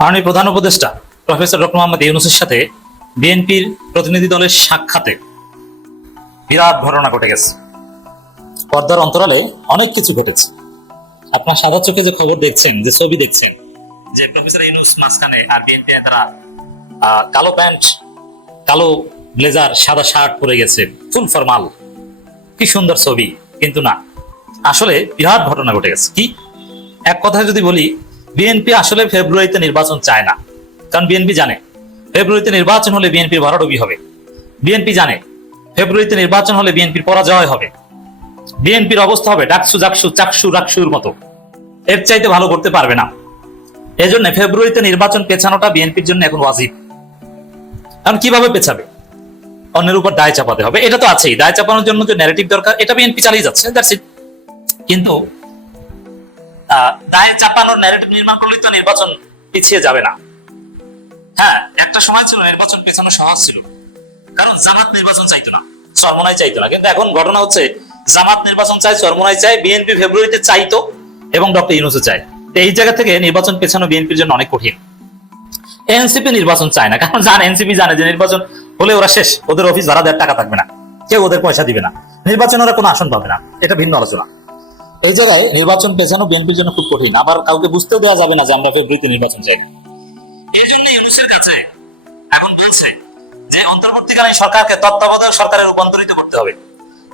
মাননীয় প্রধান উপদেষ্টা প্রফেসর ডক্টর মোহাম্মদ ইউনুসের সাথে বিএনপির প্রতিনিধি দলের সাক্ষাতে বিরাট ঘটনা ঘটে গেছে। পর্দার অন্তরালে অনেক কিছু ঘটেছে। আপনার সাদা চোখে যে খবর দেখছেন, যে ছবি দেখছেন, যে প্রফেসর ইউনুস মাঝখানে আর বিএনপি নেতারা কালো প্যান্ট, কালো ব্লেজার, সাদা শার্ট পরে গেছে, ফুল ফরমাল। কি সুন্দর ছবি, কিন্তু না। আসলে বিরাট ঘটনা ঘটে গেছে। কি? এক কথায় যদি বলি বিএনপি আসলে ফেব্রুয়ারিতে নির্বাচন চায় না। কারণ বিএনপি জানে ফেব্রুয়ারিতে নির্বাচন হলে বিএনপির ভরাডুবি হবে। বিএনপি জানে ফেব্রুয়ারিতে নির্বাচন হলে বিএনপির পরাজয় হবে। বিএনপির অবস্থা হবে ডাকসু, জাকসু, চাকসু, রাকসুর মতো। এর চাইতে ভালো করতে পারবে না। এজন্য ফেব্রুয়ারিতে নির্বাচন পেছানোটা বিএনপির জন্য এখন ওয়াজিব। কারণ কীভাবে পেছাবে? অন্যের উপর দায় চাপাতে হবে। এটা তো আছেই। দায় চাপানোর জন্য যে ন্যারেটিভ দরকার, এটা বিএনপি চালিয়ে যাচ্ছে দ্যাটস ইট কিন্তু দায় চাপানোর ন্যারেটিভ নির্মাণ করলেই তো নির্বাচন পিছিয়ে যাবে না। হ্যাঁ একটা সময় ছিল নির্বাচন পেছানো সহজ ছিল। কারণ জামাত নির্বাচন চাইতো না, চরমনাই চাইতো না। কিন্তু এখন ঘটনা হচ্ছে, জামাত নির্বাচন চাই চরমনাই চাই বিএনপি ফেব্রুয়ারিতে চাইতো এবং ডক্টর ইউনুসও চায়। তো এই জায়গা থেকে নির্বাচন পেছানো বিএনপির জন্য অনেক কঠিন। এনসিপি নির্বাচন চায় না, কারণ জানে এনসিপি জানে যে নির্বাচন হলে ওরা শেষ, ওদের অফিস ভাড়া দেওয়ার টাকা থাকবে না। কেউ ওদের পয়সা দিবে না। নির্বাচন ওরা কোনো আসন পাবে না। এটা ভিন্ন আলোচনা। এই জায়গায় নির্বাচন পেছানো বিএনপির জন্য খুব কঠিন। আবার কাউকে বুঝতে দেওয়া যাবে না যে আমরা ফেব্রুয়ারিতে নির্বাচন চাই। ইউনুসের কাছে এখন বলছে যে অন্তর্বর্তীকালীন সরকারকে তত্ত্বাবধায়ক সরকারে রূপান্তরিত করতে হবে।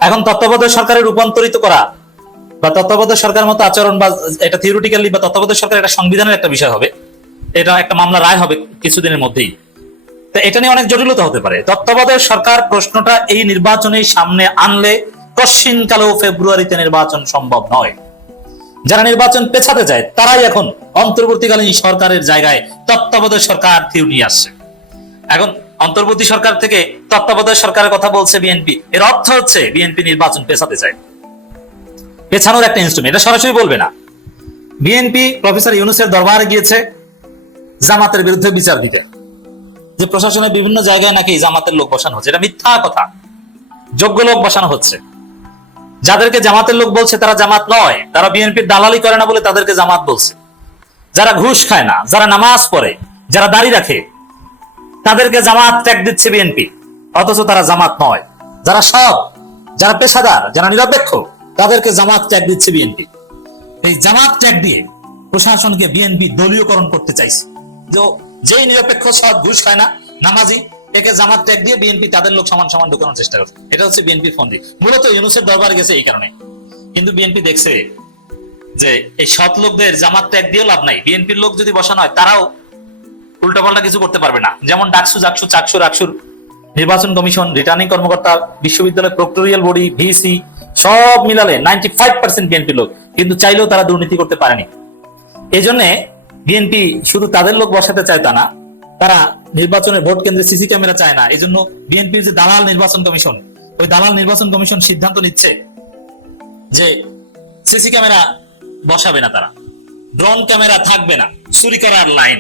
এখন তত্ত্বাবধায়ক সরকারে রূপান্তরিত করা বা তত্ত্বাবধায়ক সরকার মতো আচরণ বা এটা থিওরিটিক্যালি বা তত্ত্বাবধায়ক সরকার একটা সংবিধানের একটা বিষয় হবে। এটা একটা মামলা রায় হবে কিছুদিনের মধ্যেই। তো এটা নিয়ে অনেক জটিলতা হতে পারে। তত্ত্বাবধায়ক সরকার প্রশ্নটা এই নির্বাচনের সামনে আনলে কশ্চিনকালেও ফেব্রুয়ারিতে নির্বাচন সম্ভব নয়। যারা নির্বাচন পেছাতে চায় তারাই এখন অন্তর্বর্তীকালীন সরকারের জায়গায় তত্ত্বাবধায়ক সরকার থিও নিয়ে আসছে। এখন অন্তর্বর্তী সরকার থেকে তত্ত্বাবধায়ক সরকারের কথা বলছে বিএনপি। এর অর্থ হচ্ছে বিএনপি নির্বাচন পেছাতে চায় পেছানোর একটা ইনস্ট্রুমেন্ট এটা সরাসরি বলবে না। বিএনপি প্রফেসর ইউনুসের দরবারে গিয়েছে জামাতের বিরুদ্ধে বিচার দিতে। যে প্রশাসনের বিভিন্ন জায়গায় নাকি জামাতের লোক বসানো হচ্ছে, এটা মিথ্যা কথা। যোগ্য লোক বসানো হচ্ছে। যাদেরকে জামাতের লোক বলছে তারা জামাত নয়, তারা বিএনপির দালালি করে না বলে তাদেরকে জামাত বলছে। যারা ঘুষ খায় না, যারা নামাজ পড়ে, যারা দাড়ি রাখে, তাদেরকে জামাত ট্যাগ দিচ্ছে বিএনপি। অথচ তারা জামাত নয়। যারা সৎ, যারা পেশাদার, যারা নিরপেক্ষ, তাদেরকে জামাত ট্যাগ দিচ্ছে বিএনপি। এই জামাত ট্যাগ দিয়ে প্রশাসনকে বিএনপি দলীয়করণ করতে চাইছে। যে যেই নিরপেক্ষ সব ঘুষ খায় না, নামাজি একে জামাত ট্যাগ দিয়ে বিএনপি তাদের লোক সমান সমান ঢুকানোর চেষ্টা করছে। এটা হচ্ছে বিএনপি ফন্দি। মূলত ইউনুসের দরবারে গেছে এই কারণে। কিন্তু বিএনপি দেখছে যে এই সৎ লোকদের জামাত ট্যাগ দিয়ে লাভ নাই। বিএনপির লোক যদি বসানো হয়, তারাও উল্টাপাল্টা কিছু করতে পারবে না। যেমন ডাকসু, জাকসু, চাকসু, রাকসুর নির্বাচন কমিশন রিটার্নিং কর্মকর্তা, বিশ্ববিদ্যালয় প্রক্টোরিয়াল বডি, ভিসি, সব মিলালে নাইনটি ফাইভ পার্সেন্ট বিএনপি লোক। কিন্তু চাইলেও তারা দুর্নীতি করতে পারেনি। এই জন্য বিএনপি শুধু তাদের লোক বসাতে চায় তা না তারা নির্বাচনের ভোট কেন্দ্রে সিসি ক্যামেরা চায় না। এই জন্য বিএনপির যে দালাল নির্বাচন কমিশন, ওই দালাল নির্বাচন কমিশন সিদ্ধান্ত নিচ্ছে যে সিসি ক্যামেরা বসাবে না তারা। ড্রোন ক্যামেরা থাকবে না। চুরি করার লাইন।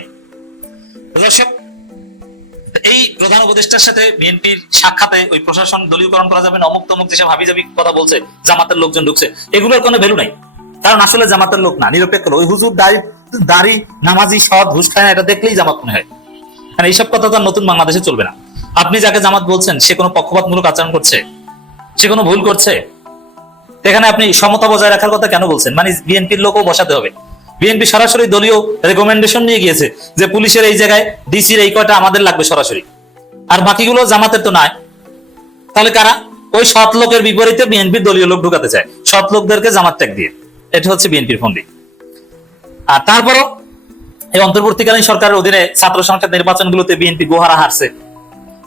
দর্শক, এই প্রধান উপদেষ্টার সাথে বিএনপির সাক্ষাতে ওই প্রশাসন দলীয়করণ করা যাবে না। অমুক তমুক দেশে ভাবি যাবি কথা বলছে, জামাতের লোকজন ঢুকছে, এগুলোর কোনো ভ্যালু নাই। কারণ আসলে জামাতের লোক না, নিরপেক্ষ ওই হুজুর দাড়ি দাড়ি, নামাজি, সৎ, ঘুষ খায় না, এটা দেখলেই জামাত মনে হয়। কারণ এইসব কথা তো নতুন বাংলাদেশে চলবে না। আপনি যাকে জামাত বলছেন, সে কোনো পক্ষপাতমূলক আচরণ করছে? সে কোনো ভুল করছে? এখানে আপনি সমতা বজায় রাখার কথা কেন বলছেন? মানে বিএনপির লোকও বসাতে হবে। বিএনপি সরাসরি দলীয় রেকমেন্ডেশন নিয়ে গিয়েছে যে পুলিশের এই জায়গায় ডিসির এই কয়টা আমাদের লাগবে সরাসরি। আর বাকিগুলো জামাতের তো নাই তাহলে কারা? ওই সৎ লোকের বিপরীতে বিএনপির দলীয় লোক ঢুকাতে চায়। সৎ লোকদেরকে জামাত ট্যাগ দিয়ে। এটা হচ্ছে বিএনপির ফন্দি। আর তারপরও এই অন্তর্বর্তীকালীন সরকারের অধীনে ছাত্র সংসদ নির্বাচনগুলোতে বিএনপি গোহারা হারছে।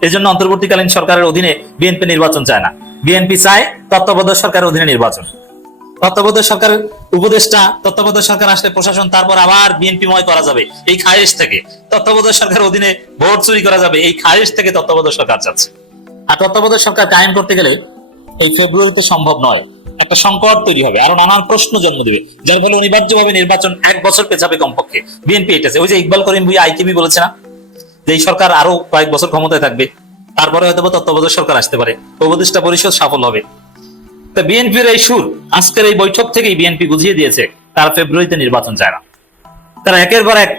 এই জন্য অন্তর্বর্তীকালীন সরকারের অধীনে বিএনপি নির্বাচন চায় না। বিএনপি চায় তত্ত্বাবধায়ক সরকারের অধীনে নির্বাচন। তত্ত্বাবধায়ক সরকারের উপদেষ্টা, তত্ত্বাবধায়ক সরকার আসলে প্রশাসন, তারপর আবার বিএনপিময় করা যাবে এই খায়েশ থেকে। তত্ত্বাবধায়ক সরকারের অধীনে ভোট চুরি করা যাবে এই খায়েশ থেকে তত্ত্বাবধায়ক সরকার চাচ্ছে। আর তত্ত্বাবধায়ক সরকার কায়েম করতে গেলে এই ফেব্রুয়ারিতে সম্ভব নয়। একটা সংকট তৈরি হবে, আরও নানান প্রশ্ন জন্ম দেবে, যার ফলে অনিবার্যভাবে নির্বাচন এক বছর পেছাবে কমপক্ষে। বিএনপি এটাছে ওই যে ইকবাল করিম ভুইয়া আইটিভি বলেছে না? যে এই সরকার আরও কয়েক বছর ক্ষমতায় থাকবে, তারপরে হয়তো তত্ত্বাবধায়ক সরকার আসতে পারে। উপদেষ্টা পরিষদ সফল হবে। তো বিএনপির এই সুর আজকের এই বৈঠক থেকেই বিএনপি বুঝিয়ে দিয়েছে, তারা ফেব্রুয়ারিতে নির্বাচন চায় না। তারা একের পর এক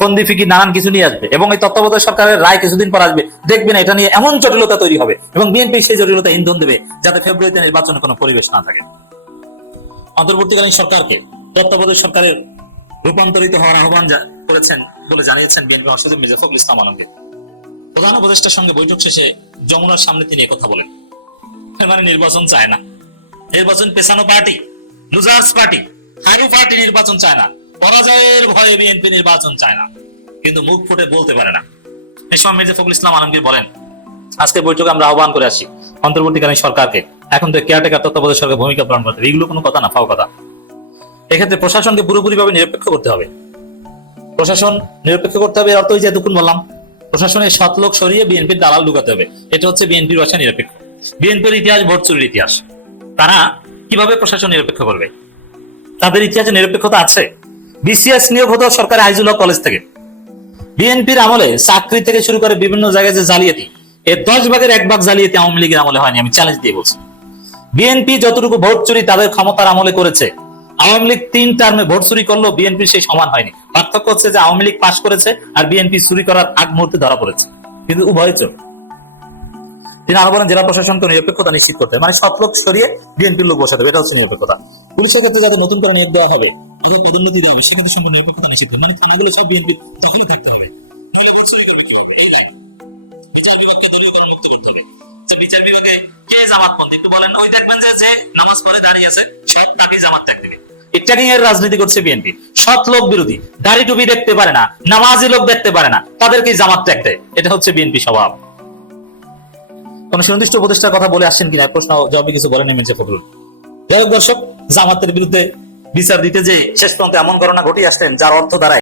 ফন্দি, ফিকি, নানান কিছু নিয়ে আসবে এবং এই তত্ত্বাবধায়ক সরকারের রায় কিছুদিন পর আসবে। দেখবেন এটা নিয়ে এমন জটিলতা তৈরি হবে এবং বিএনপি সেই জটিলতা ইন্ধন দেবে যাতে ফেব্রুয়ারিতে নির্বাচনে কোনো পরিবেশ না থাকে। অন্তর্বর্তীকালীন সরকারকে তত্ত্বাবধায়ক সরকারের রূপান্তরিত হওয়ার আহ্বান করেছেন বলে জানিয়েছেন বিএনপি মহাসচিব মির্জা ইসলাম আলমগীর। প্রধান উপদেষ্টার সঙ্গে বৈঠক শেষে যমুনার সামনে তিনি একথা বলেন মানে নির্বাচন চায় না। নির্বাচন পেছানো পার্টি, লুজার্স পার্টি, হারু পার্টি নির্বাচন চায় না। পরাজয়ের ভয়ে বিএনপি নির্বাচন চায় না। কিন্তু মুখ ফুটে বলতে পারে না। এই সময় মির্জা ফখরুল ইসলাম আলমগীর বলেন আজকে বৈঠকে আমরা আহ্বান করে আসি অন্তর্বর্তীকালীন সরকারকে। এখন তো কেয়ারটেকার, তত্ত্বাবধায়ক সরকার ভূমিকা পালন করতে এগুলো কোনো কথা না, ফাও কথা। এক্ষেত্রে প্রশাসনকে পুরোপুরিভাবে নিরপেক্ষ করতে হবে। প্রশাসন নিরপেক্ষ করতে হবে, এর অর্থ যে এতক্ষণ বললাম, প্রশাসনের সৎ লোক সরিয়ে বিএনপির দালাল ঢুকাতে হবে। এটা হচ্ছে বিএনপির ভাষা নিরপেক্ষ। বিএনপির ইতিহাস ভোট ইতিহাস। তারা কীভাবে প্রশাসন নিরপেক্ষ করবে? তাদের ইতিহাসে নিরপেক্ষতা আছে? বিসিএস নিয়োগ হতো সরকারি আইজুল কলেজ থেকে। বিএনপির আমলে চাকরি থেকে শুরু করে বিভিন্ন জায়গায় যে জালিয়াতি এর দশ ভাগের এক ভাগ জালিয়াতি আওয়ামী লীগের আমলে হয়নি, আমি চ্যালেঞ্জ দিয়ে বলছি। বিএনপি যতটুকু ভোট চুরি তাদের ক্ষমতার আমলে করেছে, আওয়ামী লীগ তিন টার্মে ভোট চুরি করলেও বিএনপি সেই সমান হয়নি। পার্থক্য হচ্ছে যে আওয়ামী লীগ পাশ করেছে আর বিএনপি চুরি করার আগ মুহূর্তে ধরা পড়েছে। কিন্তু উভয় চোর। তিনি আরও বলেন, জেলা প্রশাসনকে নিরপেক্ষতা নিশ্চিত করতে মানে সব লোক সরিয়ে বিএনপির লোক বসাতে এটা হচ্ছে নিরপেক্ষতা। পুলিশের ক্ষেত্রে যাতে নতুন করে নিয়োগ দেওয়া হবে তাদের পদোন্নতি দেওয়া হবে সেক্ষেত্রে সম্পূর্ণ নিরপেক্ষতা হবে। মানে থানাগুলো সব বিএনপি দখলে থাকতে হবে। বিচার বিভাগে কে জামাতপন্থী একটু বলেন, ওই দেখবেন যে নামাজ দাঁড়িয়ে আছে, সব তাকে জামাত ত্যাগ দেবে এর রাজনীতি করছে বিএনপি। সৎ লোক বিরোধী, দাড়ি টুপি দেখতে পারে না, নামাজি লোক দেখতে পারে না তাদেরকে জামাত ত্যাগ দেয় এটা হচ্ছে বিএনপি স্বভাব। কোন সুনির্দিষ্ট উপদেষ্টার কথা বলে আসছেন কিনা? প্রশ্ন জবাবে কিছু বলেন মির্জা ফখরুল। যাই হোক দর্শক, জামাতের বিরুদ্ধে বিচার দিতে যে শেষ পর্যন্ত এমন ঘটনা ঘটিয়ে আসতেন যার অর্থ দাঁড়ায়।